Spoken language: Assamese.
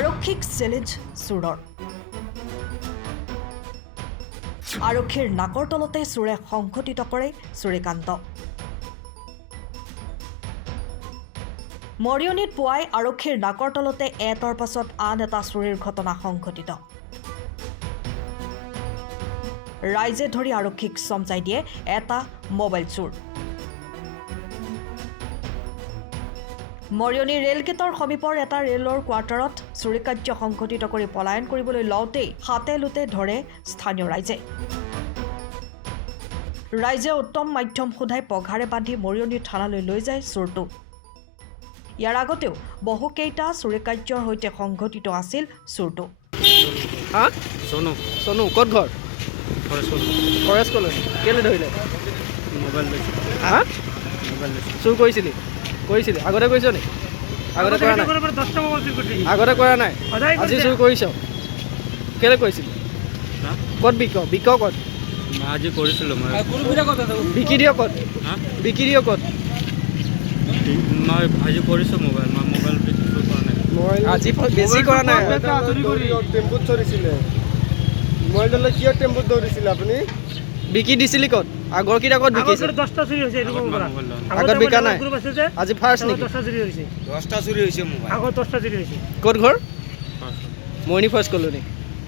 আৰক্ষীক চেলেঞ্জ চোৰৰ আৰক্ষীৰ নাকৰ তলতে চোৰে সংঘটিত কৰে চুৰিকাণ্ড মৰিয়নিত পুৱাই আৰক্ষীৰ নাকৰ তলতে এটাৰ পাছত আন এটা চুৰিৰ ঘটনা সংঘটিত ৰাইজে ধৰি আৰক্ষীক চমজাই দিয়ে এটা মোবাইল চোৰ মৰিয়নি ৰেলগেটৰ সমীপৰ এটা ৰেলৰ কোৱাৰ্টাৰত চুৰিকাৰ্য সংঘটিত কৰি পলায়ন কৰিবলৈ লওঁতেই হাতে লোতে ধৰে স্থানীয় ৰাইজে উত্তম মাধ্যম সোধাই পঘাৰে বান্ধি মৰিয়নি থানালৈ লৈ যায় চোৰটো ইয়াৰ আগতেও বহুকেইটা চুৰিকাৰ্যৰ সৈতে সংঘটিত আছিল চোৰটো হা सोनू সোনু ক'ত ঘৰ ফৰেষ্ট কলেজ কেলে ধৰিলে मोबाइल হা मोबाइल চুৰ কৰিছিলি আগতে কৰিছ নি আগতে কৰা নাই আগতে কৰা নাই আজি চুৰ কৰিছ কেলে কৰিছিলি ক'ত বিক ক'ত आज কৰিছিলো মই বিকি দিয় ক'ত মই আজি কৰিছো মোবাইল বিক্ৰী কৰা নাই আজি বেছি কৰা নাই টেম্পুত চলিছিলে মোবাইল লৈ কিয় টেম্পুত দৌৰিছিলে আপুনি বিকি দিছিলি ক'ত আগৰ কিটা ক'ত বিকিছিল আগত বিকা নাই আজি ফাৰ্ষ্ট নেকি 10টা চুৰি হৈছে মোবাইল ক'ত ঘৰ মৰিয়নি ফাৰ্ষ্ট কলোনী